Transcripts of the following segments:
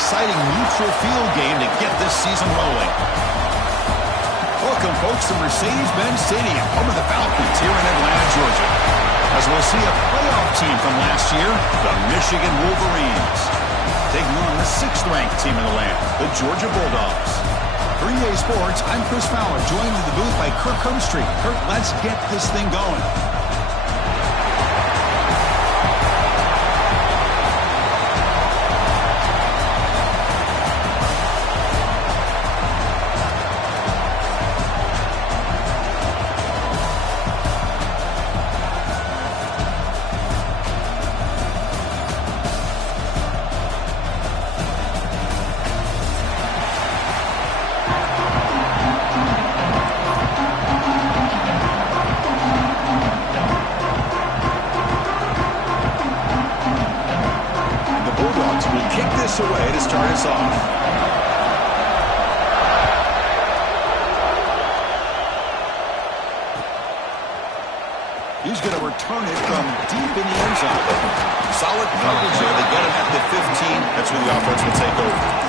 exciting neutral field game to get this season rolling. Welcome, folks, to Mercedes-Benz Stadium, home of the Falcons here in Atlanta, Georgia. As we'll see a playoff team from last year, the Michigan Wolverines, taking on the 6th-ranked team in the land, the Georgia Bulldogs. For EA Sports, I'm Chris Fowler, joined in the booth by Kirk Herbstreit. Kirk, let's get this thing going. Away to start us off. He's going to return it from deep in the end zone. Solid coverage there. They get him at the 15. That's where the offense will take over.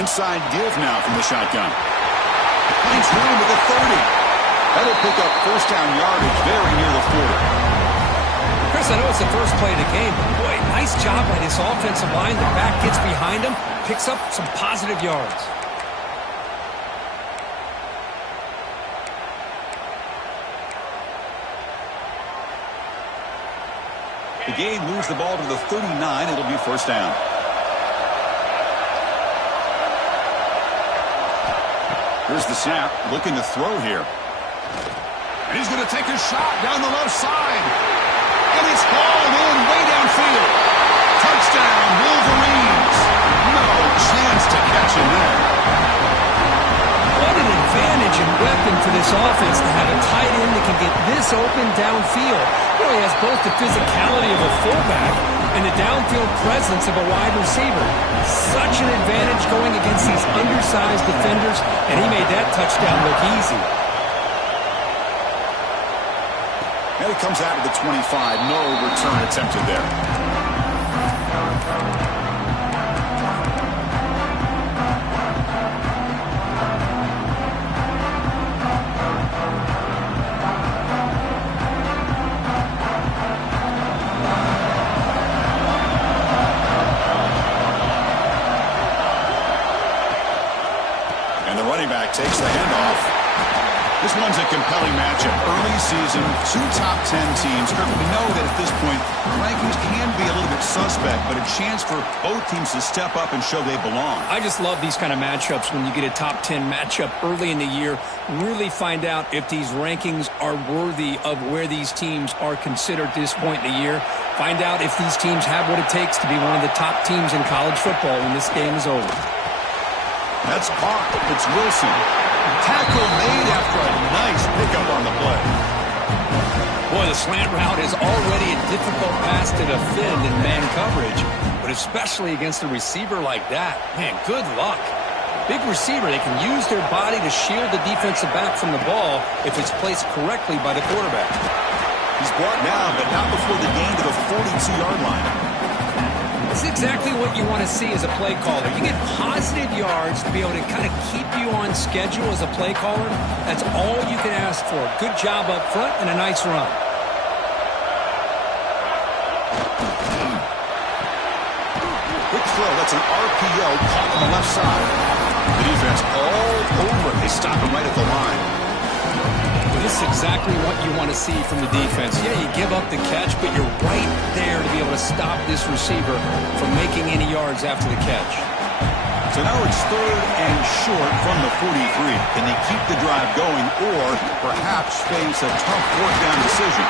Inside give now from the shotgun. Finds room with the 30. That'll pick up first down yardage very near the 40. Chris, I know it's the first play of the game, but boy, nice job by this offensive line. The back gets behind him, picks up some positive yards. The game moves the ball to the 39. It'll be first down. Here's the snap, looking to throw here. And he's going to take a shot down the left side. And it's hauled in way downfield. Touchdown, Wolverines. No chance to catch him there. What an advantage and weapon for this offense to have a tight end that can get this open downfield. Really has both the physicality of a fullback and the downfield presence of a wide receiver. Such an advantage going against these undersized defenders, and he made that touchdown look easy. And he comes out of the 25. No return attempted there. Takes the handoff. This one's a compelling matchup. Early season, 2 top 10 teams. Kirk, we know that at this point, rankings can be a little bit suspect, but a chance for both teams to step up and show they belong. I just love these kind of matchups when you get a top 10 matchup early in the year. Really find out if these rankings are worthy of where these teams are considered at this point in the year. Find out if these teams have what it takes to be one of the top teams in college football when this game is over. That's caught. It's Wilson. Tackle made after a nice pickup on the play. Boy, the slant route is already a difficult pass to defend in man coverage, but especially against a receiver like that. Man, good luck. Big receiver, they can use their body to shield the defensive back from the ball if it's placed correctly by the quarterback. He's brought down, but not before the gain to the 42-yard line. That's exactly what you want to see as a play caller. You get positive yards to be able to kind of keep you on schedule as a play caller. That's all you can ask for. Good job up front and a nice run. Quick throw. That's an RPO caught on the left side. The defense all over it. They stop him right at the line. Well, this is exactly what you want to see from the defense. Yeah, you give up the catch, but you're right there to be able to stop this receiver from making any yards after the catch. So now it's 3rd and short from the 43. Can they keep the drive going or perhaps face a tough fourth down decision?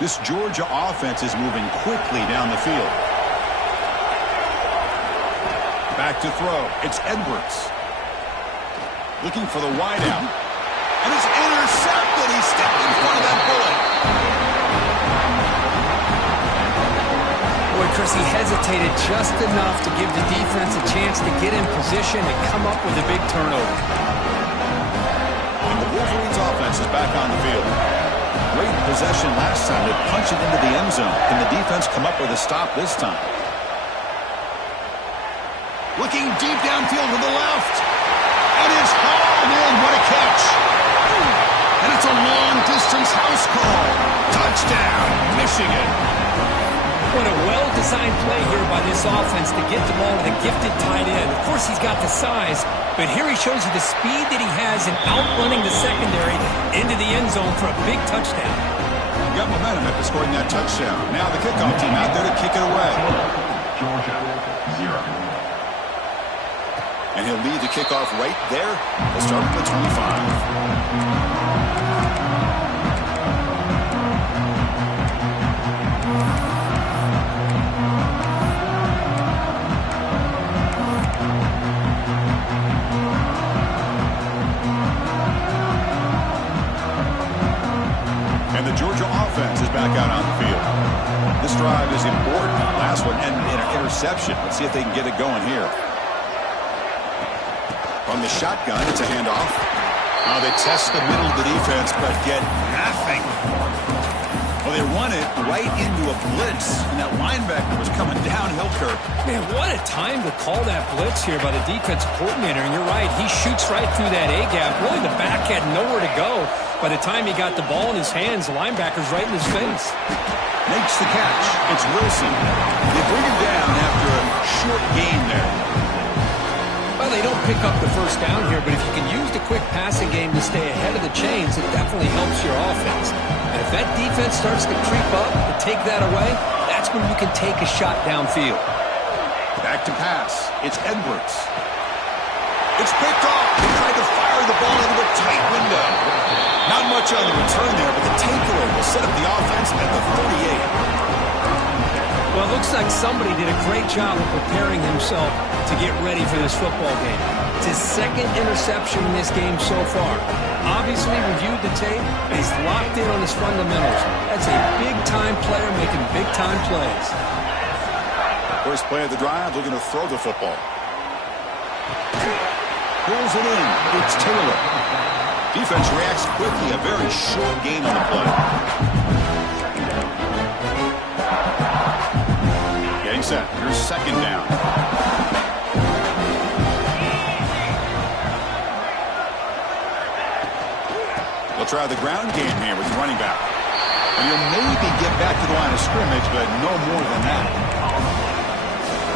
This Georgia offense is moving quickly down the field. Back to throw. It's Edwards. Looking for the wideout. And it's intercepted. He stepped in front of that bullet. Boy, Chris, he hesitated just enough to give the defense a chance to get in position and come up with a big turnover. And the Wolverines offense is back on the field. Great possession last time. They punched it into the end zone. Can the defense come up with a stop this time? Looking deep downfield to the left. And it's hauled in. What a catch. And it's a long-distance house call. Touchdown, Michigan. What a well-designed play here by this offense to get the ball to the gifted tight end. Of course, he's got the size, but here he shows you the speed that he has in outrunning the secondary into the end zone for a big touchdown. Got momentum after scoring that touchdown. Now the kickoff team out there to kick it away. Georgia, 0. And he'll lead the kickoff right there. They'll start at the 25. And the Georgia offense is back out on the field. This drive is important. Last one ended in an interception. Let's see if they can get it going here. On the shotgun, it's a handoff. They test the middle of the defense, but get nothing. Well, they run it right into a blitz, and that linebacker was coming downhill, Kirk. Man, what a time to call that blitz here by the defensive coordinator. And you're right, he shoots right through that A-gap. Really, the back had nowhere to go. By the time he got the ball in his hands, the linebacker's right in his face. Makes the catch. It's Wilson. They bring him down after a short gain there. Well, they don't pick up the first down here, but if you can use the quick passing game to stay ahead of the chains, it definitely helps your offense. And if that defense starts to creep up and take that away, that's when you can take a shot downfield. Back to pass. It's Edwards. It's picked off. He tried to fire the ball into a tight window. Not much on the return there, but the takeaway will set up the offense at the 38. Well, it looks like somebody did a great job of preparing himself to get ready for this football game. It's his second interception in this game so far. Obviously reviewed the tape, and he's locked in on his fundamentals. That's a big-time player making big-time plays. First play of the drive, looking to throw the football. Pulls it in. It's Taylor. Defense reacts quickly. A very short gain on the play. Getting set. Here's second down. They'll try the ground game here with the running back. And he'll maybe get back to the line of scrimmage, but no more than that.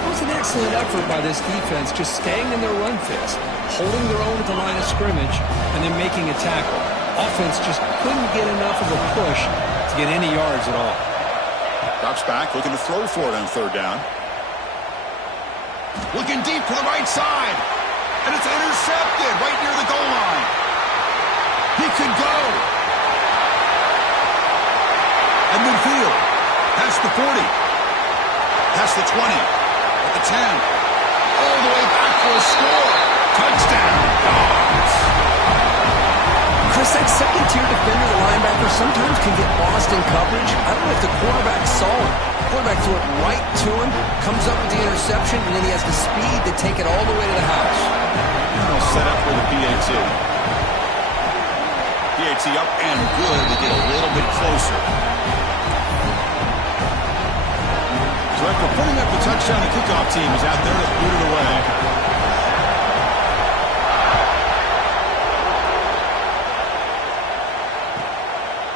It was an excellent effort by this defense, just staying in their run fits, holding their own at the line of scrimmage, and then making a tackle. Offense just couldn't get enough of a push to get any yards at all. Drops back, looking to throw for it on third down. Looking deep to the right side. And it's intercepted right near the goal line. He could go. At midfield. Past the 40. Past the 20. At the 10. All the way back for a score. Touchdown. Dogs. Chris, that second-tier defender, the linebacker, sometimes can get lost in coverage. I don't know if the quarterback saw it. The quarterback threw it right to him, comes up with the interception, and then he has the speed to take it all the way to the house. Now set up for the PAT. PAT up and good to get a little bit closer. So after putting up the touchdown, the kickoff team is out there to boot it away.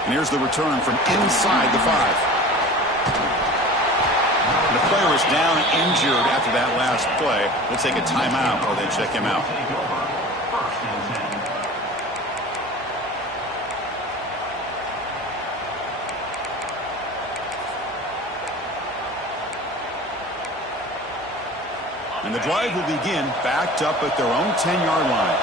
And here's the return from inside the 5. The player is down injured after that last play. We'll take a timeout while they check him out. And the drive will begin backed up at their own 10-yard line.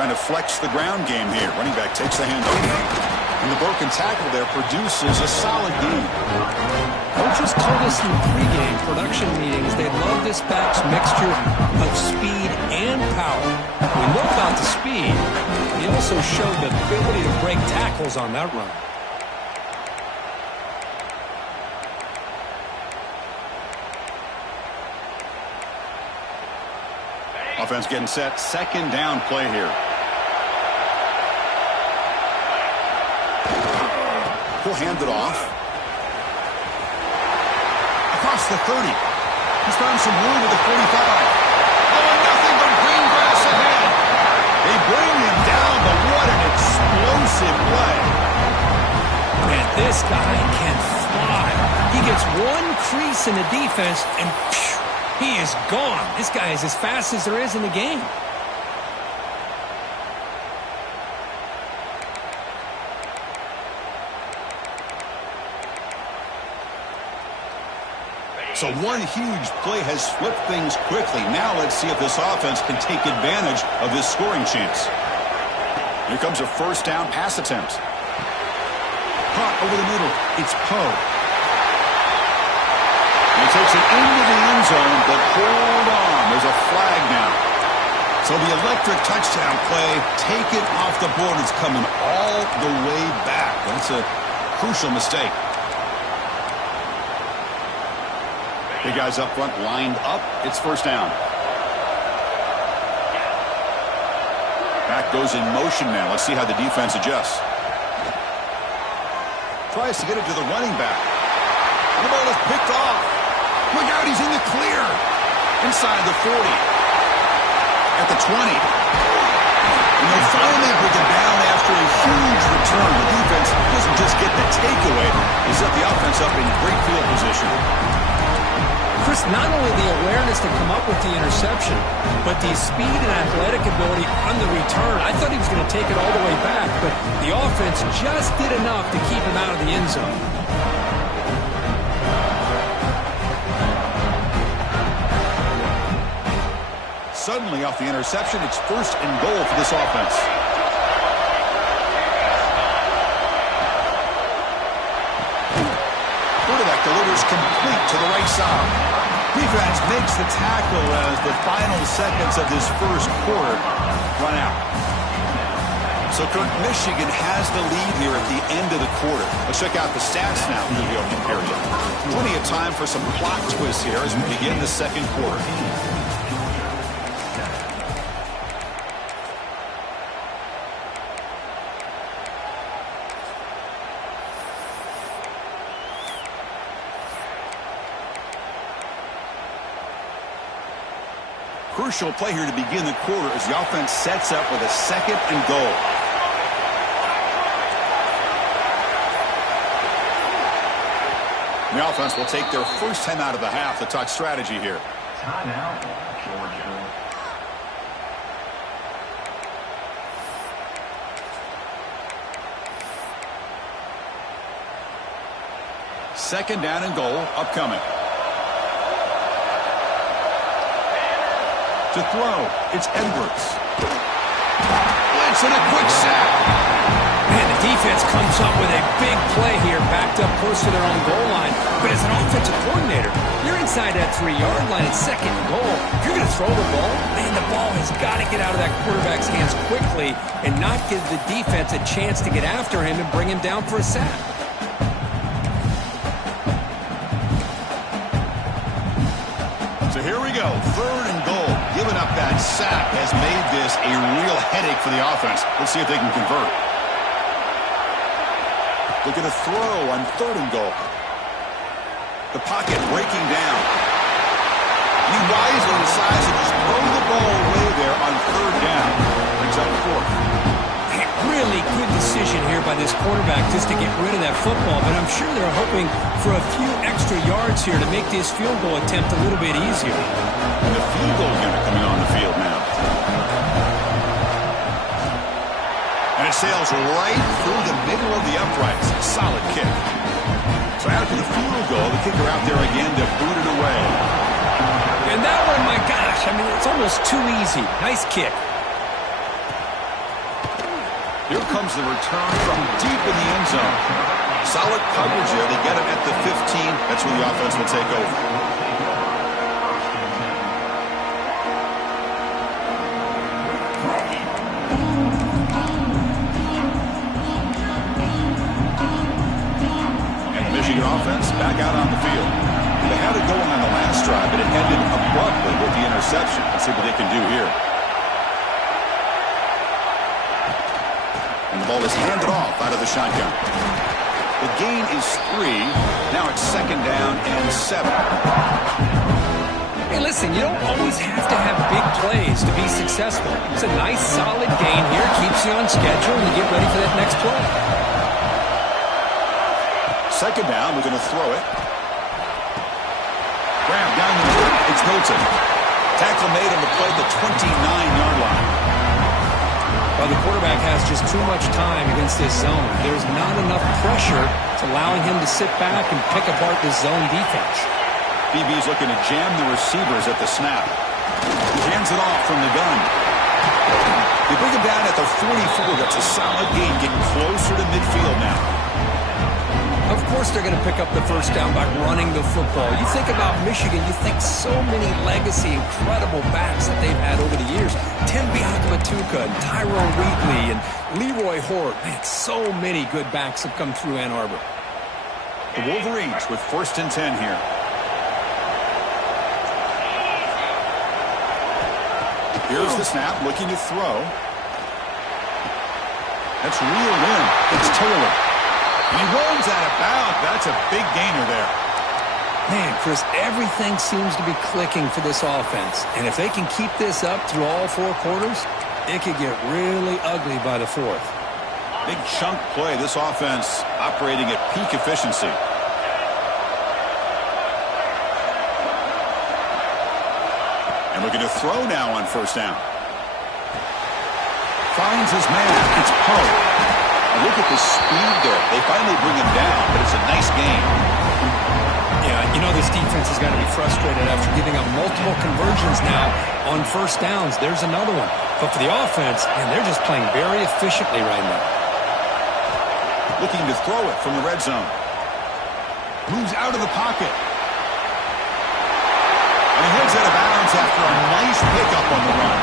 Trying to flex the ground game here. Running back takes the handoff. And the broken tackle there produces a solid gain. Coaches told us in the pregame production meetings they love this back's mixture of speed and power. We know about the speed. He also showed the ability to break tackles on that run. Offense getting set. Second down play here. He'll hand it off. Across the 30. He's found some room with the 45. Oh, nothing but green grass ahead. They bring him down, but what an explosive play. Man, this guy can fly. He gets one crease in the defense, and phew, he is gone. This guy is as fast as there is in the game. So one huge play has flipped things quickly. Now let's see if this offense can take advantage of this scoring chance. Here comes a first down pass attempt. Caught over the middle. It's Poe. He takes it into the end zone, but hold on. There's a flag now. So the electric touchdown play taken off the board. It's coming all the way back. That's a crucial mistake. Big guys up front lined up. It's first down. Back goes in motion now. Let's see how the defense adjusts. Tries to get it to the running back. And the ball is picked off. Look out, he's in the clear. Inside the 40. At the 20. And they finally bring it down after a huge return. The defense doesn't just get the takeaway. They set the offense up in great field position. Chris, not only the awareness to come up with the interception, but the speed and athletic ability on the return. I thought he was going to take it all the way back, but the offense just did enough to keep him out of the end zone. Suddenly off the interception, it's first and goal for this offense. Quarterback delivers complete to the right side. Defense makes the tackle as the final seconds of this first quarter run out. So, Kirk, Michigan has the lead here at the end of the quarter. Let's check out the stats now through the opening period. Plenty of time for some plot twists here as we begin the second quarter. Crucial play here to begin the quarter as the offense sets up with a second and goal. The offense will take their first time out of the half to talk strategy here. Timeout, Georgia. Second down and goal upcoming. To throw, it's Edwards. Blitz and a quick sack. Man, the defense comes up with a big play here, backed up close to their own goal line. But as an offensive coordinator, you're inside that 3-yard line at second and goal. If you're going to throw the ball, man, the ball has got to get out of that quarterback's hands quickly and not give the defense a chance to get after him and bring him down for a sack. So here we go, third and goal. Giving up that sack has made this a real headache for the offense. Let's see if they can convert. Looking to throw on third and goal. The pocket breaking down. He wisely decides to just throw the ball away there on third down. Brings up fourth. Really good decision here by this quarterback just to get rid of that football, but I'm sure they're hoping for a few extra yards here to make this field goal attempt a little bit easier. And the field goal unit coming on the field now. And it sails right through the middle of the uprights. Solid kick. So after the field goal, the kicker out there again to boot it away. And that one, my gosh, I mean, it's almost too easy. Nice kick. Here comes the return from deep in the end zone. Solid coverage there. They get him at the 15. That's where the offense will take over. And the Michigan offense back out on the field. They had it going on the last drive, but it ended abruptly with the interception. Let's see what they can do here. And the ball is handed off out of the shotgun. The gain is 3. Now it's 2nd down and 7. Hey, listen, you don't always have to have big plays to be successful. It's a nice, solid gain here. Keeps you on schedule, and you get ready for that next play. 2nd down. We're going to throw it. Grab down the middle. It's Milton. Tackle made on the play at the 29-yard line. Well, the quarterback has just too much time against this zone. There's not enough pressure to allowing him to sit back and pick apart this zone defense. DB's looking to jam the receivers at the snap. He hands it off from the gun. They bring him down at the 44. That's a solid gain. Getting closer to midfield now. Of course they're going to pick up the first down by running the football. You think about Michigan, you think so many legacy, incredible backs that they've had over the years. Tim Biakabatuka and Tyrone Wheatley and Leroy Hort. Man, so many good backs have come through Ann Arbor. The Wolverines with 1st and 10 here. Here's the snap, looking to throw. That's reeled in. It's Taylor. He rolls out of bounds. That's a big gainer there. Man, Chris, everything seems to be clicking for this offense. And if they can keep this up through all 4 quarters, it could get really ugly by the 4th. Big chunk play. This offense operating at peak efficiency. And looking to throw now on 1st down. Finds his man. It's Poe. Look at the speed there. They finally bring him down, but it's a nice game. Yeah, you know this defense has got to be frustrated after giving up multiple conversions now on 1st downs. There's another one. But for the offense, man, they're just playing very efficiently right now. Looking to throw it from the red zone. Moves out of the pocket. And he heads out of bounds after a nice pickup on the run.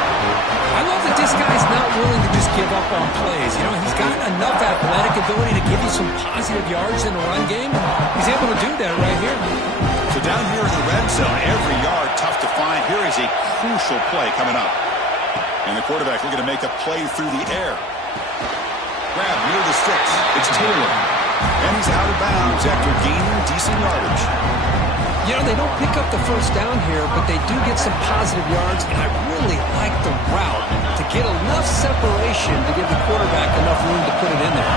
I love that this guy's not willing to just give up on plays. You know, he's got enough athletic ability to give you some positive yards in the run game. He's able to do that right here. So down here in the red zone, every yard tough to find. Here is a crucial play coming up. And the quarterback looking to make a play through the air. Grab near the sticks. It's Taylor. And he's out of bounds after gaining decent yardage. You know, they don't pick up the 1st down here, but they do get some positive yards, and I really like the route to get enough separation to give the quarterback enough room to put it in there.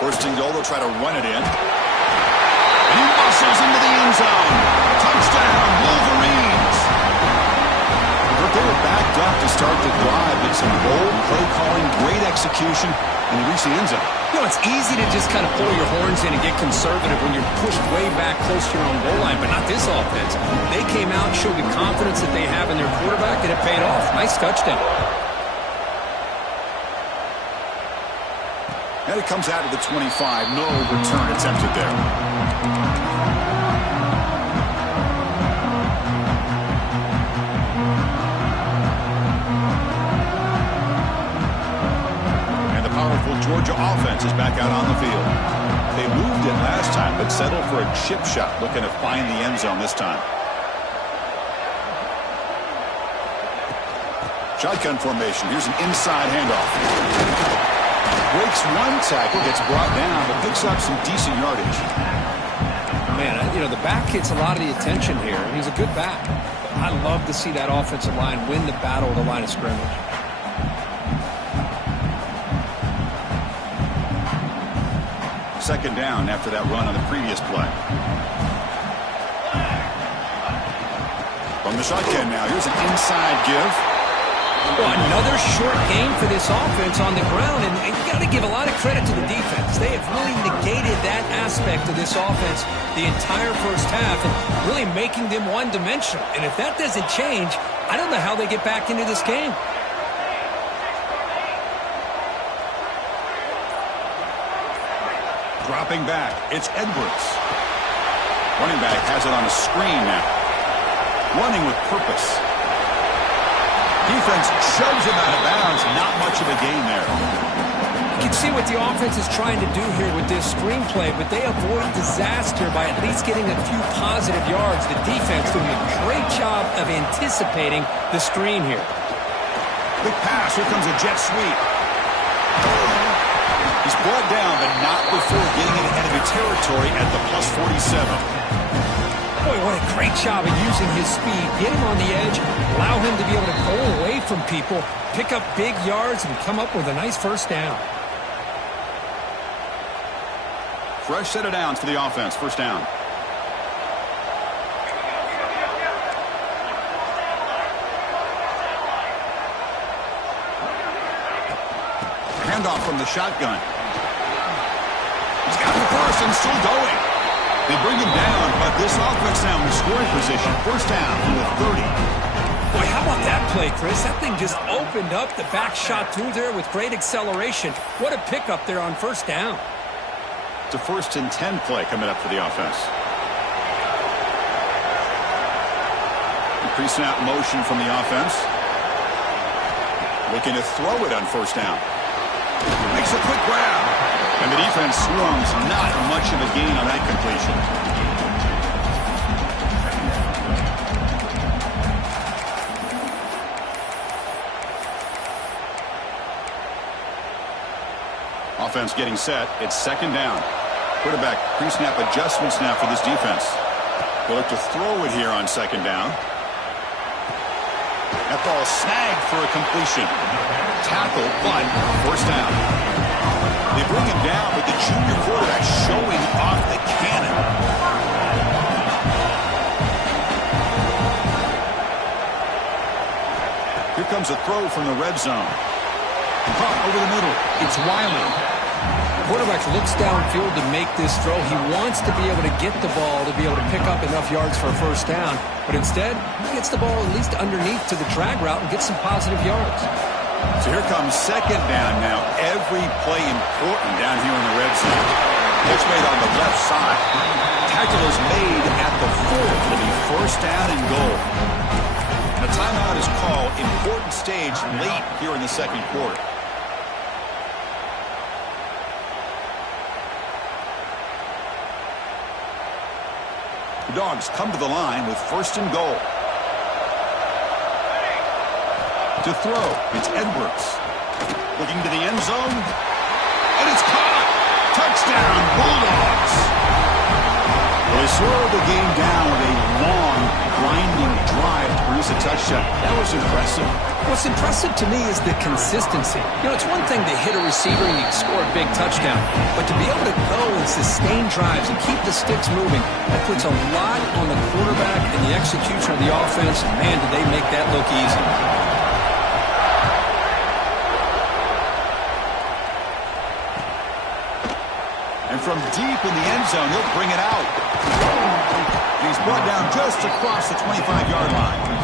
1st and goal, they'll try to run it in. And he muscles into the end zone. Touchdown, Wolverines. But they were backed up to start the drive. Did some bold play calling, great execution, and they reached the end zone. You know, it's easy to just kind of pull your horns in and get conservative when you're pushed way back close to your own goal line, but not this offense. They came out and showed the confidence that they have in their quarterback, and it paid off. Nice touchdown. And it comes out of the 25. No return attempted there. Georgia offense is back out on the field. They moved it last time, but settled for a chip shot, looking to find the end zone this time. Shotgun formation. Here's an inside handoff. Breaks one tackle, gets brought down, but picks up some decent yardage. Man, you know, the back gets a lot of the attention here. He's a good back. I love to see that offensive line win the battle at the line of scrimmage. 2nd down after that run on the previous play. From the shotgun now, here's an inside give. Well, another short game for this offense on the ground, and you got to give a lot of credit to the defense. They have really negated that aspect of this offense the entire first half and really making them one-dimensional. And if that doesn't change, I don't know how they get back into this game. Dropping back, it's Edwards. Running back has it on a screen now. Running with purpose. Defense shoves him out of bounds. Not much of a gain there. You can see what the offense is trying to do here with this screenplay, but they avoid disaster by at least getting a few positive yards. The defense doing a great job of anticipating the screen here. Big pass. Here comes a jet sweep. He's brought down, but not before getting into enemy territory at the plus 47. Boy, what a great job of using his speed. Get him on the edge, allow him to be able to go away from people, pick up big yards, and come up with a nice first down. Fresh set of downs for the offense. First down. Handoff from the shotgun. He's got the first and still going. They bring him down, but this offense now in scoring position. First down from the 30. Boy, how about that play, Chris? That thing just opened up. The back shot through there with great acceleration. What a pickup there on first down. It's a 1st and 10 play coming up for the offense. Pre-snap motion from the offense. Looking to throw it on first down. Makes a quick grab. And the defense swarms. Not much of a gain on that completion. Offense getting set. It's second down. Quarterback pre-snap adjustments now for this defense. They'll look to throw it here on second down. That ball snagged for a completion. Tackle, but first down. They bring him down with the junior quarterback showing off the cannon. Here comes a throw from the red zone. Caught over the middle. It's Wiley. Quarterback looks downfield to make this throw. He wants to be able to get the ball to be able to pick up enough yards for a first down. But instead, he gets the ball at least underneath to the drag route and gets some positive yards. So here comes second down now. Every play important down here in the red zone. Pitch made on the left side. Tackle is made at the 4. It'll be first down and goal. A timeout is called. Important stage late here in the second quarter. The Dogs come to the line with first and goal. To throw, it's Edwards. Looking to the end zone. And it's caught. Touchdown, Bulldogs. Well, they slowed the game down with a long, grinding drive to produce a touchdown. That was impressive. What's impressive to me is the consistency. You know, it's one thing to hit a receiver and you score a big touchdown, but to be able to go and sustain drives and keep the sticks moving, that puts a lot on the quarterback and the execution of the offense. And man, did they make that look easy. And from deep in the end zone, he'll bring it out. He's brought down just across the 25-yard line.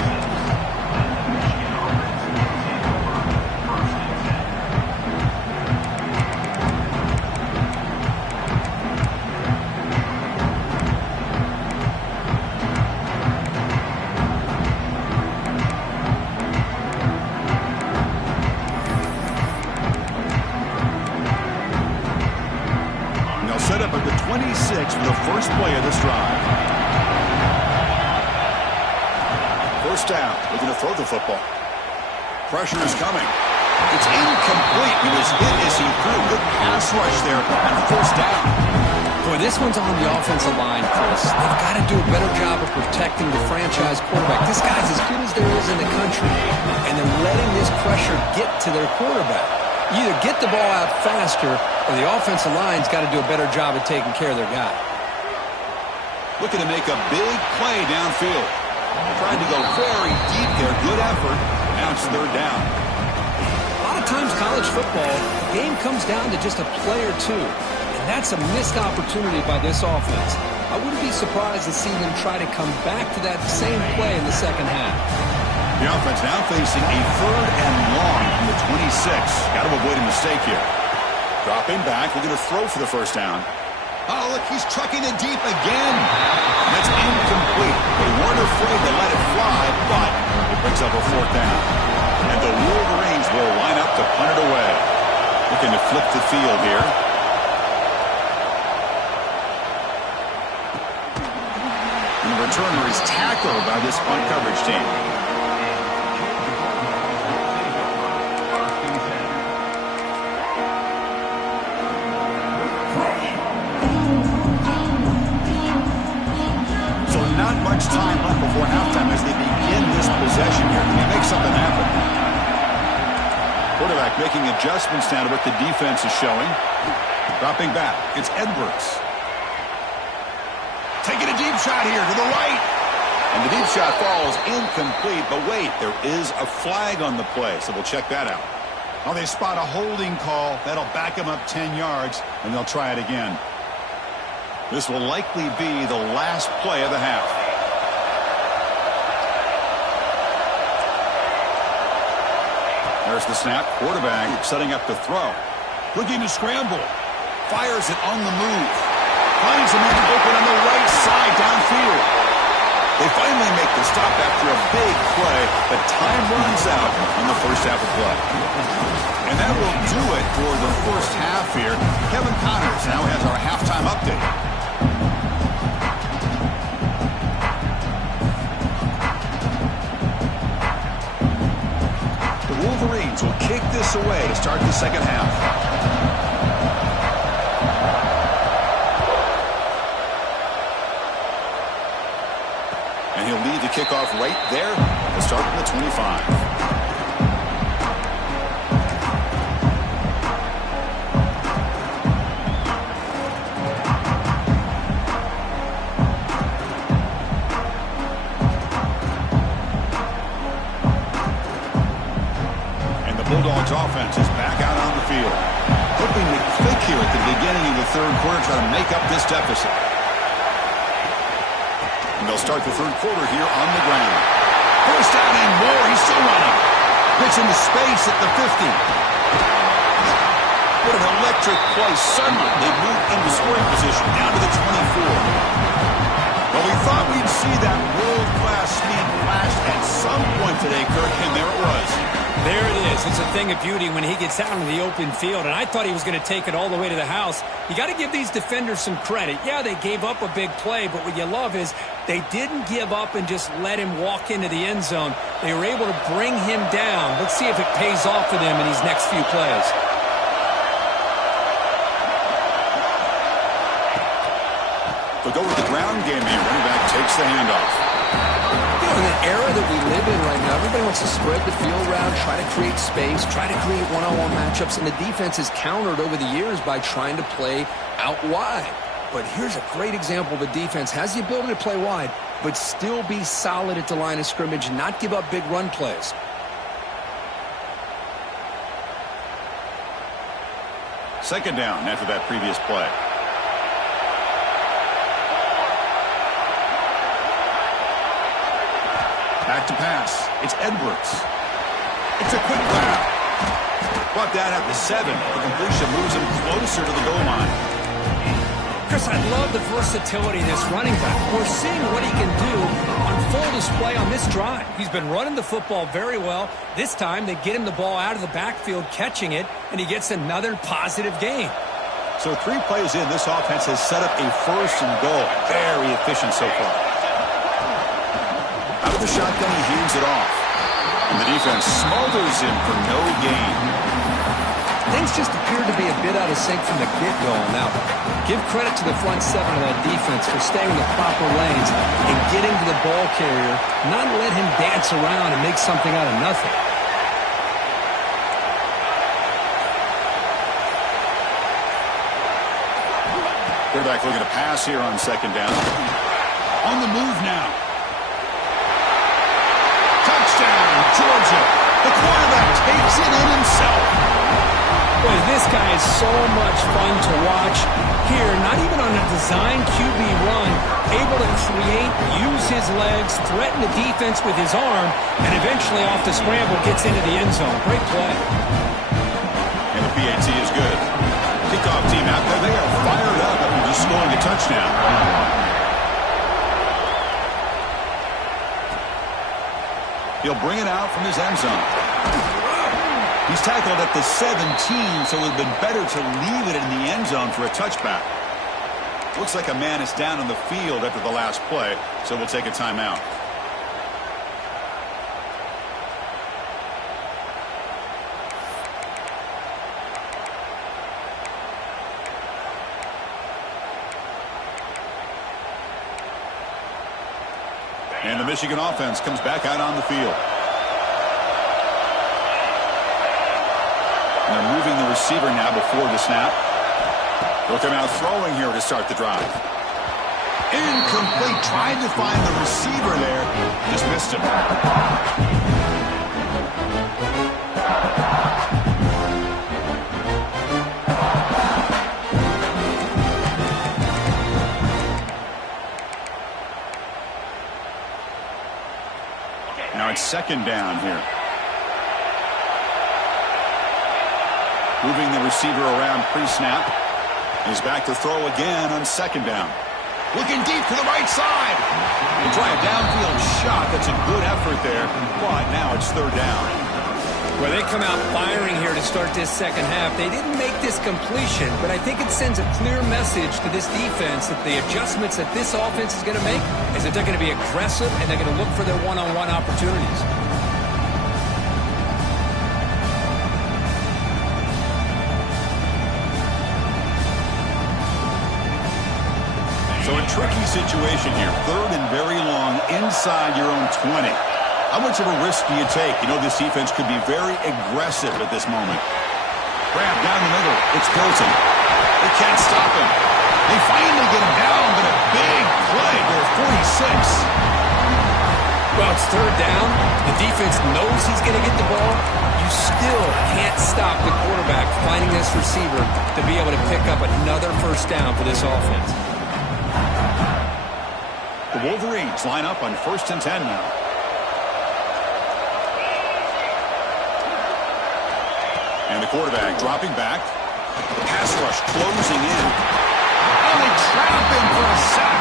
Set up at the 26 for the first play of this drive. First down, looking to throw the football. Pressure is coming. It's incomplete. He was hit as he threw. Good pass rush there on first down. Boy, this one's on the offensive line, Chris. They've got to do a better job of protecting the franchise quarterback. This guy's as good as there is in the country, and they're letting this pressure get to their quarterback. You either get the ball out faster, or the offensive line's got to do a better job of taking care of their guy. Looking to make a big play downfield. Trying to go very deep there. Good effort. Now it's third down. A lot of times college football, the game comes down to just a play or two. And That's a missed opportunity by this offense. I wouldn't be surprised to see them try to come back to that same play in the second half. The offense now facing a 3rd and long from the 26. Got to avoid a mistake here. Dropping back, looking to throw for the first down. Oh, look, he's trucking it deep again. That's incomplete. They weren't afraid to let it fly, but it brings up a 4th down. And the Wolverines will line up to punt it away. Looking to flip the field here. And the returner is tackled by this punt coverage team. Not much time left before halftime as they begin this possession here. Can they make something happen? Quarterback making adjustments now to what the defense is showing. Dropping back. It's Edwards. Taking a deep shot here to the right. And the deep shot falls incomplete. But wait, there is a flag on the play, so we'll check that out. Well, they spot a holding call. That'll back them up 10 yards, and they'll try it again. This will likely be the last play of the half. There's the snap. Quarterback setting up to throw. Looking to scramble. Fires it on the move. Finds a man open on the right side downfield. They finally make the stop after a big play, but time runs out on the first half of play. And that will do it for the first half here. Kevin Connors now has our halftime update. Wolverines will kick this away to start the second half. And he'll lead the kickoff right there to start from the 25. Bulldogs offense is back out on the field. Hoping to click here at the beginning of the third quarter, try to make up this deficit. And they'll start the third quarter here on the ground. First down and more. He's still running. Gets into space at the 50. What an electric play. Suddenly they move into scoring position down to the 24. Well, we thought we'd see that world-class speed flash at some point today, Kirk, and there it was. There it is. It's a thing of beauty when he gets out in the open field, and I thought he was going to take it all the way to the house. You got to give these defenders some credit. Yeah, they gave up a big play, but what you love is they didn't give up and just let him walk into the end zone. They were able to bring him down. Let's see if it pays off for them in these next few plays. They'll go with the ground game here. Running back takes the handoff. In the era that we live in right now, everybody wants to spread the field around, try to create space, try to create one-on-one matchups, and the defense has countered over the years by trying to play out wide. But here's a great example. The defense has the ability to play wide, but still be solid at the line of scrimmage, not give up big run plays. Second down after that previous play. Back to pass. It's Edwards. It's a quick grab. Brought down at the 7. The completion moves him closer to the goal line. Chris, I love the versatility of this running back. We're seeing what he can do on full display on this drive. He's been running the football very well. This time, they get him the ball out of the backfield, catching it, and he gets another positive gain. So 3 plays in, this offense has set up a first and goal. Very efficient so far. Out of the shotgun, he hands it off. And the defense smothers him for no gain. Things just appeared to be a bit out of sync from the get-go. Now, give credit to the front 7 of that defense for staying in the proper lanes and getting to the ball carrier, not let him dance around and make something out of nothing. Quarterback looking to pass here on second down. On the move now. Touchdown, Georgia. The quarterback takes it in himself. Boy, this guy is so much fun to watch. Here, not even on a design QB run, able to create, use his legs, threaten the defense with his arm, and eventually off the scramble gets into the end zone. Great play. And the PAT is good. Kickoff team out there, they are fired up after just scoring a touchdown. He'll bring it out from his end zone. He's tackled at the 17, so it would have been better to leave it in the end zone for a touchback. Looks like a man is down on the field after the last play, so we'll take a timeout. And the Michigan offense comes back out on the field. And they're moving the receiver now before the snap. They'll come out throwing here to start the drive. Incomplete. Tried to find the receiver there. Just missed him. Now it's second down here. Moving the receiver around pre-snap. He's back to throw again on second down. Looking deep to the right side. And try a downfield shot. That's a good effort there. But now it's third down. Well, they come out firing here to start this second half. They didn't make this completion, but I think it sends a clear message to this defense that the adjustments that this offense is going to make is that they're going to be aggressive and they're going to look for their one-on-one opportunities. So a tricky situation here. Third and very long inside your own 20. How much of a risk do you take? You know this defense could be very aggressive at this moment. Grab down the middle. It's Colton. They can't stop him. They finally get him down, but a big play to 46. Well, it's third down. The defense knows he's going to get the ball. You still can't stop the quarterback finding this receiver to be able to pick up another first down for this offense. The Wolverines line up on 1st and 10 now. And the quarterback dropping back. The pass rush closing in. Oh, they trap him for a sack.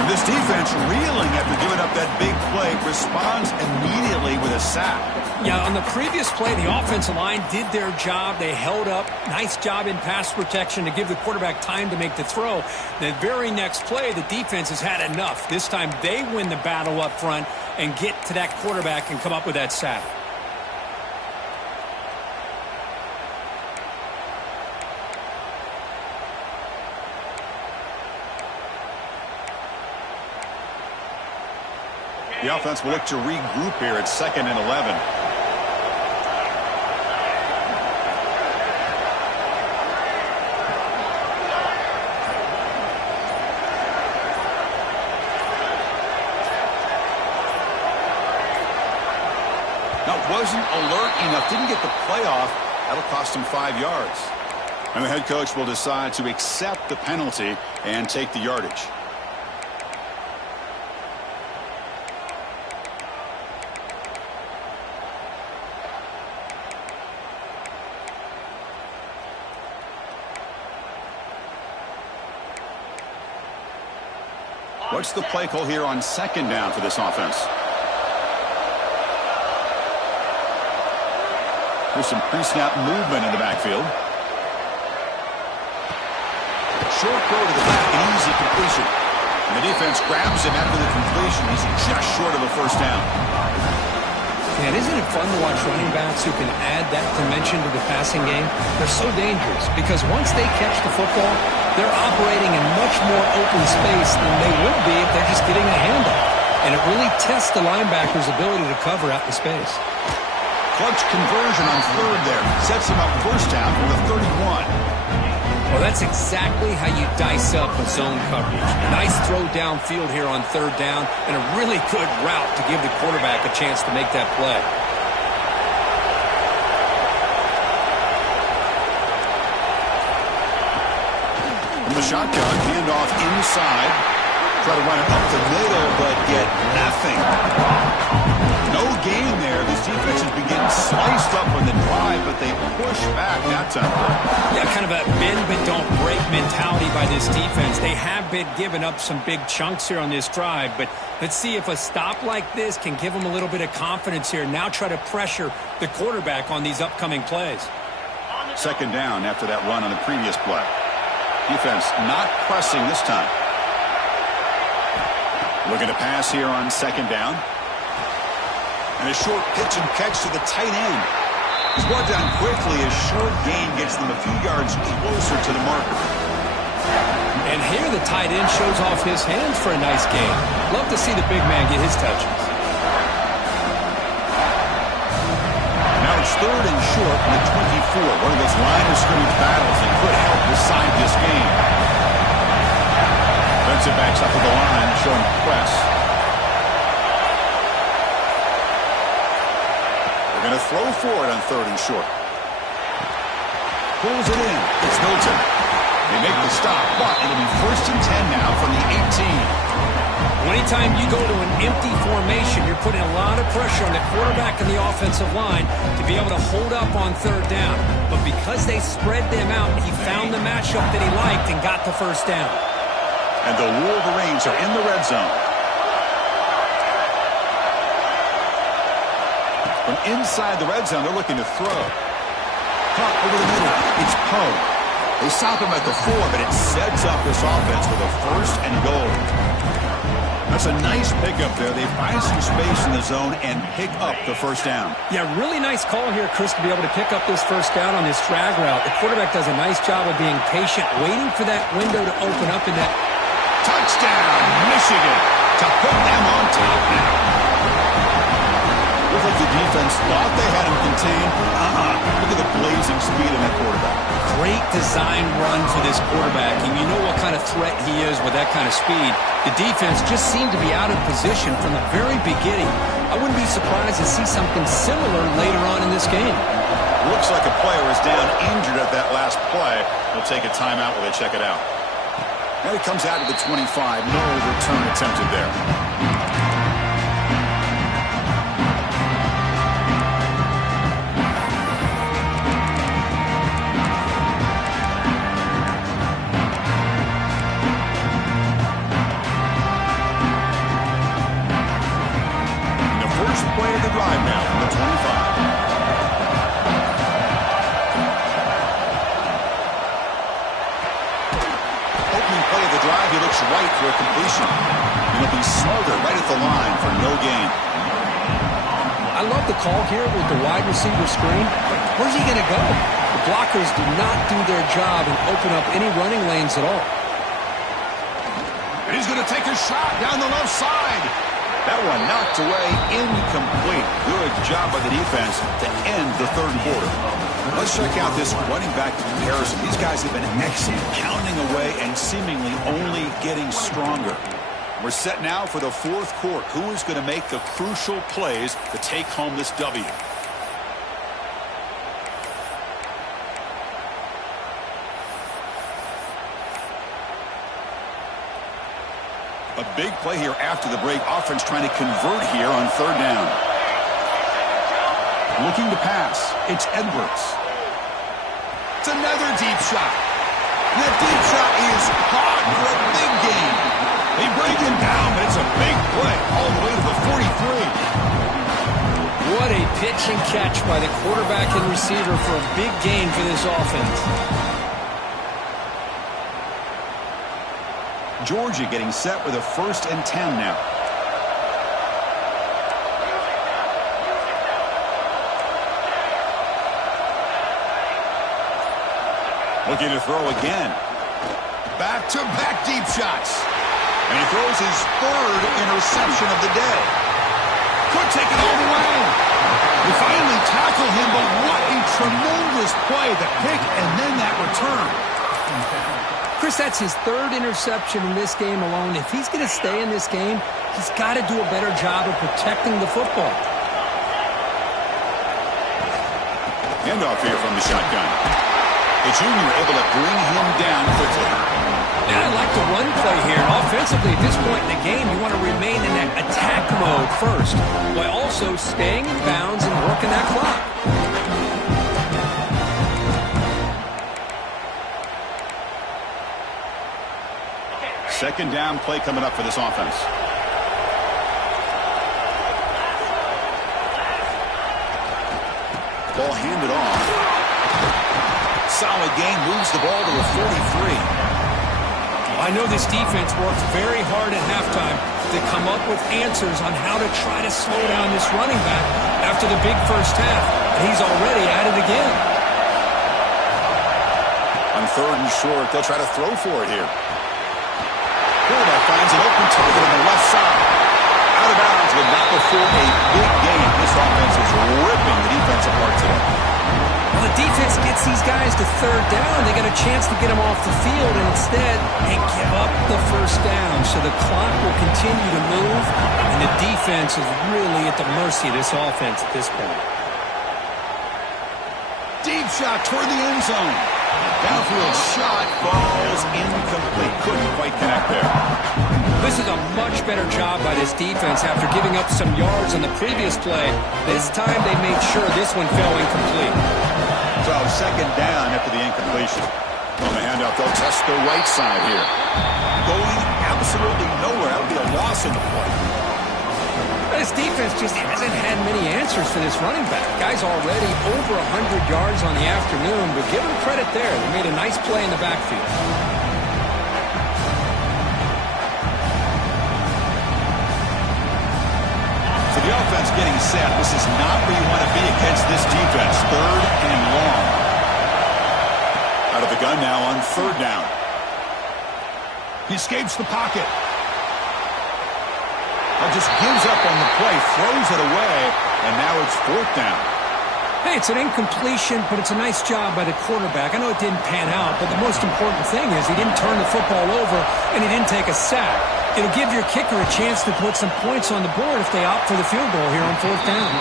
And this defense reeling after giving up that big play responds immediately with a sack. Yeah, on the previous play, the offensive line did their job. They held up. Nice job in pass protection to give the quarterback time to make the throw. The very next play, the defense has had enough. This time they win the battle up front and get to that quarterback and come up with that sack. The offense will look to regroup here at 2nd and 11. Now, wasn't alert enough, didn't get the play off. That'll cost him 5 yards. And the head coach will decide to accept the penalty and take the yardage. What's the play call here on 2nd down for this offense? There's some pre-snap movement in the backfield. Short throw to the back, an easy completion. And the defense grabs him after the completion. He's just short of a first down. Man, isn't it fun to watch running backs who can add that dimension to the passing game? They're so dangerous because once they catch the football, they're operating in much more open space than they would be if they're just getting a handoff. And it really tests the linebacker's ability to cover out the space. Clutch conversion on third there. Sets him up first down for the 31. Well, that's exactly how you dice up a zone coverage. Nice throw downfield here on third down and a really good route to give the quarterback a chance to make that play. the shotgun, handoff inside. Try to run it up the middle, but get nothing. No gain there. This defense has been getting sliced up on the drive, but they push back that time. Yeah, kind of a bend but don't break mentality by this defense. They have been giving up some big chunks here on this drive, but let's see if a stop like this can give them a little bit of confidence here. Now try to pressure the quarterback on these upcoming plays. Second down after that run on the previous play. Defense not pressing this time. Looking to pass here on second down. And a short pitch and catch to the tight end. He's brought down quickly. A short gain gets them a few yards closer to the marker. And here the tight end shows off his hands for a nice gain. Love to see the big man get his touches. Now it's third and short from the 24. One of those line of scrimmage battles that could help decide this game. Defensive backs up at the line, showing press. They're going to throw for it on third and short. Pulls it in. It's Milton. They make the stop, but it'll be first and 10 now from the 18. Anytime you go to an empty formation, you're putting a lot of pressure on the quarterback and the offensive line to be able to hold up on third down. But because they spread them out, he found the matchup that he liked and got the first down. And the Wolverines are in the red zone. From inside the red zone, they're looking to throw. Caught over the middle. It's Poe. They stop him at the 4, but it sets up this offense with a first and goal. That's a nice pickup there. They find some space in the zone and pick up the first down. Yeah, really nice call here, Chris, to be able to pick up this first down on this drag route. The quarterback does a nice job of being patient, waiting for that window to open up in that. Touchdown, Michigan, to put them on top now. Looks like the defense thought they had him contained. Look at the blazing speed in that quarterback. Great design run for this quarterback, and you know what kind of threat he is with that kind of speed. The defense just seemed to be out of position from the very beginning. I wouldn't be surprised to see something similar later on in this game. Looks like a player is down injured at that last play. They'll take a timeout while they check it out. Now he comes out to the 25. No return attempted there. Play of the drive now from the 25. Opening play of the drive, he looks right for a completion. He'll be smarter right at the line for no gain. I love the call here with the wide receiver screen. Where's he going to go? The blockers do not do their job and open up any running lanes at all. And he's going to take a shot down the left side. That one knocked away, incomplete. Good job by the defense to end the third quarter. Let's check out this running back comparison. These guys have been excellent, pounding away and seemingly only getting stronger. We're set now for the fourth quarter. Who is going to make the crucial plays to take home this W? A big play here after the break. Offense trying to convert here on third down. Looking to pass. It's Edwards. It's another deep shot. And that deep shot is caught for a big gain. They break him down, but it's a big play all the way to the 43. What a pitch and catch by the quarterback and receiver for a big gain for this offense. Georgia getting set with a first and 10 now. Looking to throw again. Back-to-back deep shots. And he throws his third interception of the day. Could take it all the way. They finally tackle him, but what a tremendous play. The pick and then that return. Chris, that's his third interception in this game alone. If he's going to stay in this game, he's got to do a better job of protecting the football. Handoff here from the shotgun. The junior able to bring him down quickly. And I like the run play here. And offensively, at this point in the game, you want to remain in that attack mode first, while also staying in bounds and working that clock. Second down play coming up for this offense. Ball handed off. Solid game, moves the ball to a 43. I know this defense worked very hard at halftime to come up with answers on how to try to slow down this running back after the big first half. He's already at it again. On third and short, they'll try to throw for it here. Quarterback finds an open target on the left side. Out of bounds, but not before a big game. This offense is ripping the defense apart today. Well, the defense gets these guys to third down. They got a chance to get them off the field, and instead they give up the first down. So the clock will continue to move, and the defense is really at the mercy of this offense at this point. Deep shot toward the end zone. Downfield shot falls incomplete. Couldn't quite connect there. This is a much better job by this defense after giving up some yards on the previous play. This time they made sure this one fell incomplete. So second down after the incompletion. On the handout, they'll test the right side here. Going absolutely nowhere. That'll be a loss in the play. This defense just hasn't had many answers for this running back. Guy's already over 100 yards on the afternoon, but give him credit there. They made a nice play in the backfield. So the offense getting set. This is not where you want to be against this defense. Third and long. Out of the gun now on third down. He escapes the pocket. Just gives up on the play, throws it away, and now it's fourth down. Hey, it's an incompletion, but it's a nice job by the quarterback. I know it didn't pan out, but the most important thing is he didn't turn the football over and he didn't take a sack. It'll give your kicker a chance to put some points on the board if they opt for the field goal here on fourth down.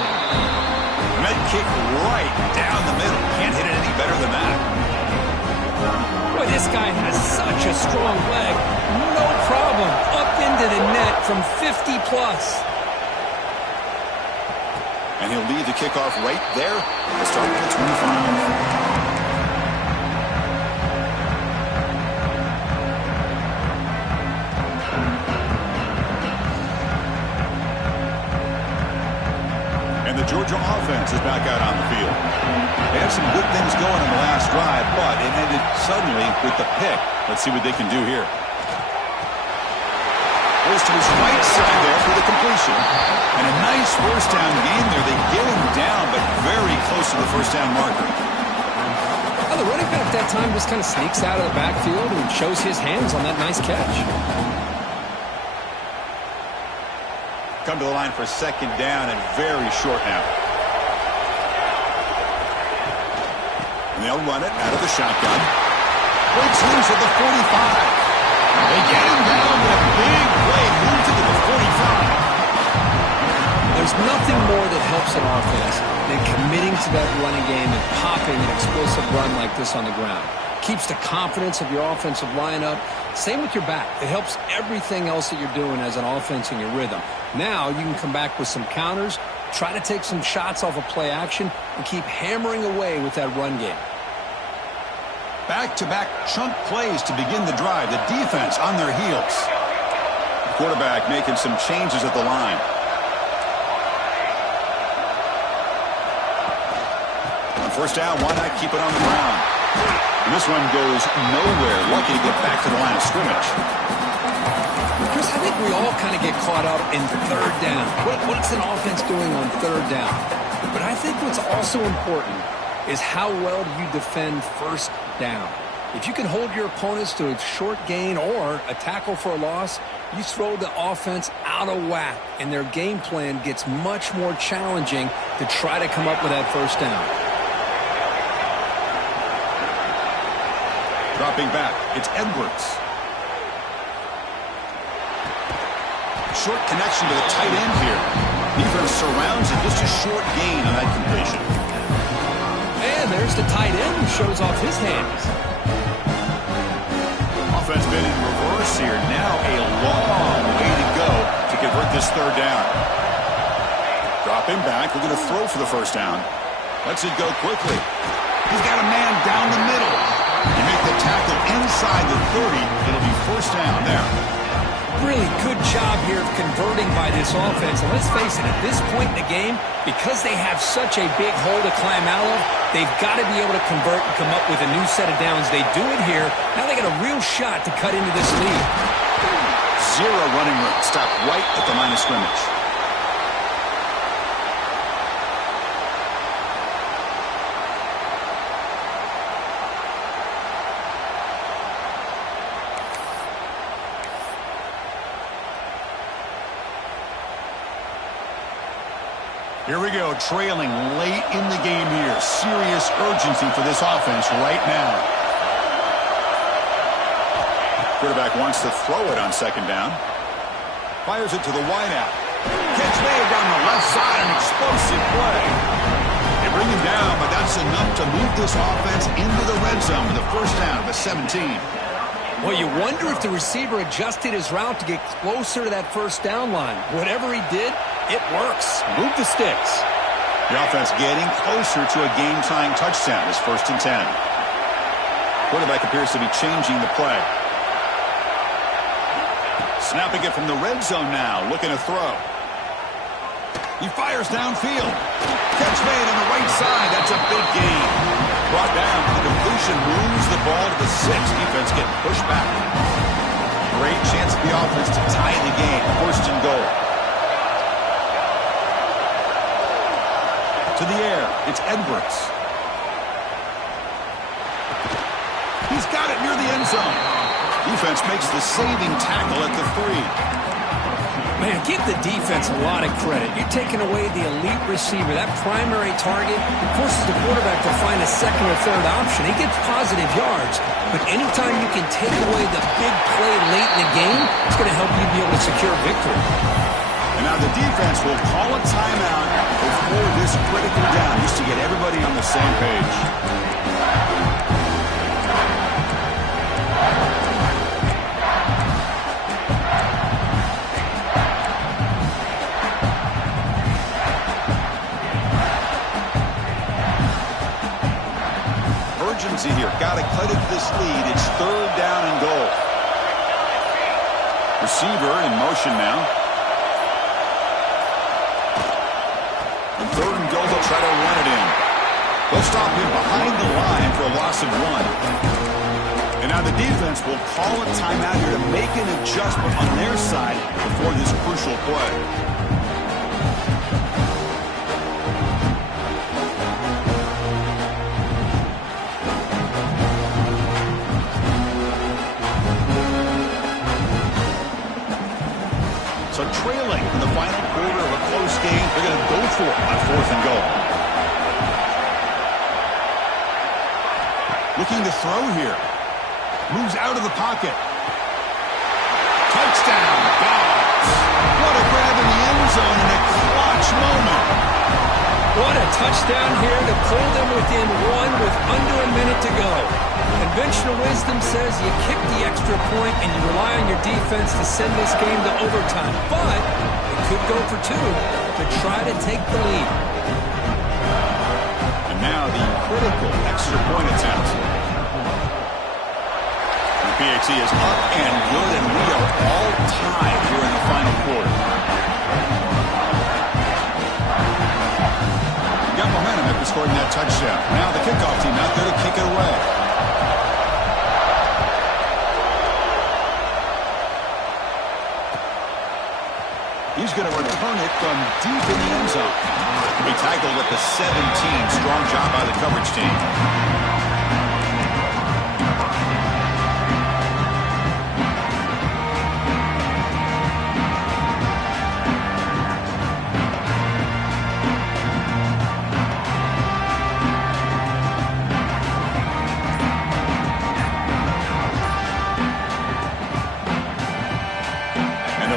Med kick right down the middle. Can't hit it any better than that. Boy, this guy has such a strong leg. No problem. Up into the net from 50 plus. And he'll lead the kickoff right there to start at the 25. And the Georgia offense is back out on the field. They had some good things going in the last drive, but it ended suddenly with the pick. Let's see what they can do here. Goes to his right side there for the completion. And a nice first down game there. They get him down, but very close to the first down marker. Well, the running back that time just kind of sneaks out of the backfield and shows his hands on that nice catch. Come to the line for second down and very short now. And they'll run it out of the shotgun. Breaks loose at the 45. They get him down with a big play. Moves it to the 45. There's nothing more that helps an offense than committing to that running game and popping an explosive run like this on the ground. Keeps the confidence of your offensive lineup. Same with your back. It helps everything else that you're doing as an offense in your rhythm. Now you can come back with some counters, try to take some shots off of play action, and keep hammering away with that run game. Back-to-back chunk plays to begin the drive. The defense on their heels. The quarterback making some changes at the line. On first down, why not keep it on the ground? And this one goes nowhere. Lucky to get back to the line of scrimmage. Chris, I think we all kind of get caught up in third down. What's an offense doing on third down? But I think what's also important is how well do you defend first down. If you can hold your opponents to a short gain or a tackle for a loss, you throw the offense out of whack, and their game plan gets much more challenging to try to come up with that first down. Dropping back, it's Edwards. Short connection to the tight end here. Defense surrounds it, just a short gain on that completion. And there's the tight end who shows off his hands. Offense been in reverse here. Now a long way to go to convert this third down. Drop him back. We're going to throw for the first down. Lets it go quickly. He's got a man down the middle. You make the tackle inside the 30. It'll be first down there. Really good job here of converting by this offense. And let's face it, at this point in the game, because they have such a big hole to climb out of, they've got to be able to convert and come up with a new set of downs. They do it here. Now they got a real shot to cut into this lead. Zero running room. Stop right at the line of scrimmage. Here we go, trailing late in the game here. Serious urgency for this offense right now. Quarterback wants to throw it on second down. Fires it to the wideout. Catch made down the left side, an explosive play. They bring him down, but that's enough to move this offense into the red zone with a first down of the 17. Well, you wonder if the receiver adjusted his route to get closer to that first down line. Whatever he did, it works. Move the sticks. The offense getting closer to a game-tying touchdown. It's 1st and 10. Quarterback appears to be changing the play. Snapping it from the red zone now, looking to throw. He fires downfield. Catch made on the right side. That's a big gain. Brought down. The completion moves the ball to the 6. Defense getting pushed back. Great chance for the offense to tie the game. 1st and goal. To the air. It's Edwards. He's got it near the end zone. Defense makes the saving tackle at the 3. Man, give the defense a lot of credit. You're taking away the elite receiver. That primary target forces the quarterback to find a second or third option. He gets positive yards, but anytime you can take away the big play late in the game, it's going to help you be able to secure victory. And now the defense will call a timeout before this critical down, just to get everybody on the same page. Urgency here. Got to cut it this lead. It's 3rd down and goal. Receiver in motion now. On 3rd and goal, they'll try to run it in. They'll stop him behind the line for a loss of 1. And now the defense will call a timeout here to make an adjustment on their side before this crucial play. So trailing in the final quarter of a close game, they're going to go for it on 4th and goal. Looking to throw here. Moves out of the pocket. Touchdown, Dogs. What a grab in the end zone in a clutch moment. What a touchdown here to pull them within 1 with under a minute to go. Conventional wisdom says you kick the extra point and you rely on your defense to send this game to overtime. But it could go for 2 to try to take the lead. And now the critical extra point attempt. The PAT is up and good, and we are all tied here in the final quarter. Got momentum after scoring that touchdown. Now the kickoff team out there to kick it away. He's going to return it from deep in the end zone. He tackled at the 17. Strong job by the coverage team.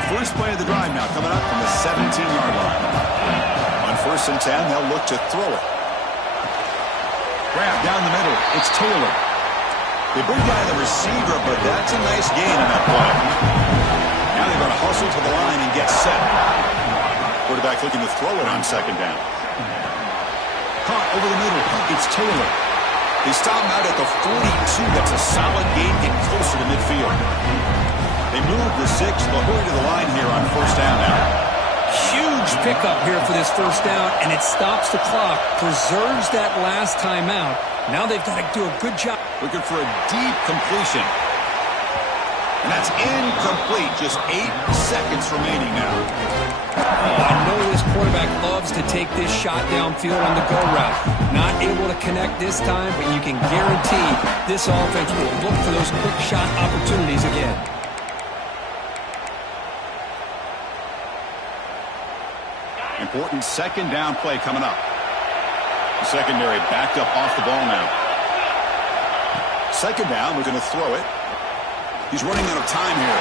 First play of the drive now coming up from the 17-yard line. On 1st and 10, they'll look to throw it. Grab down the middle. It's Taylor. They bring down the receiver, but that's a nice gain on that play. Now they're going to hustle to the line and get set. Quarterback looking to throw it on second down. Caught over the middle. It's Taylor. They stop him out at the 42. That's a solid gain, getting closer to midfield. They move the 6. They'll hurry to the line here on first down now. Huge pickup here for this first down, and it stops the clock, preserves that last time out. Now they've got to do a good job. Looking for a deep completion. And that's incomplete. Just 8 seconds remaining now. Oh, I know this quarterback loves to take this shot downfield on the go route. Not able to connect this time, but you can guarantee this offense will look for those quick shot opportunities again. Important second down play coming up. The secondary backed up off the ball now. Second down, we're going to throw it. He's running out of time here.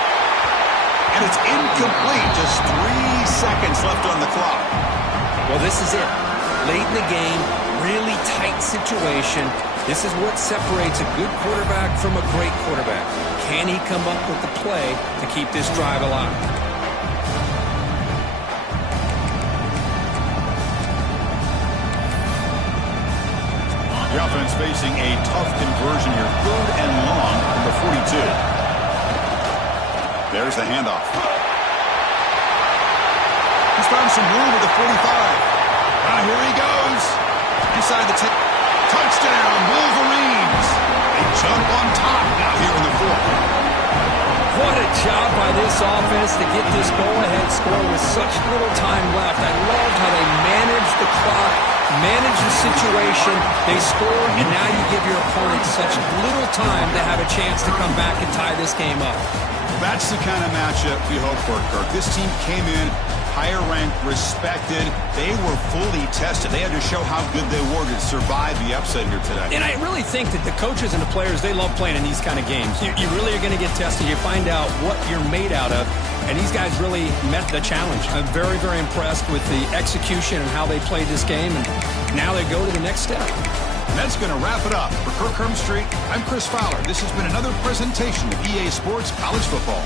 And it's incomplete. Just 3 seconds left on the clock. Well, this is it. Late in the game, really tight situation. This is what separates a good quarterback from a great quarterback. Can he come up with the play to keep this drive alive? The offense facing a tough conversion here. 3rd and long from the 42. There's the handoff. He's found some room with the 45. Now here he goes. Inside the 10. Touchdown, Wolverines. They jump on top now here in the 4th. What a job by this offense to get this go-ahead score with such little time left. I loved how they managed the clock, managed the situation. They scored, and now you give your opponent such little time to have a chance to come back and tie this game up. That's the kind of matchup we hope for, Kirk. This team came in higher ranked, respected. They were fully tested. They had to show how good they were to survive the upset here today. And I really think that the coaches and the players, they love playing in these kind of games. You really are going to get tested. You find out what you're made out of. And these guys really met the challenge. I'm very, very impressed with the execution and how they played this game. And now they go to the next step. And that's going to wrap it up. For Kirk Hermstreet, I'm Chris Fowler. This has been another presentation of EA Sports College Football.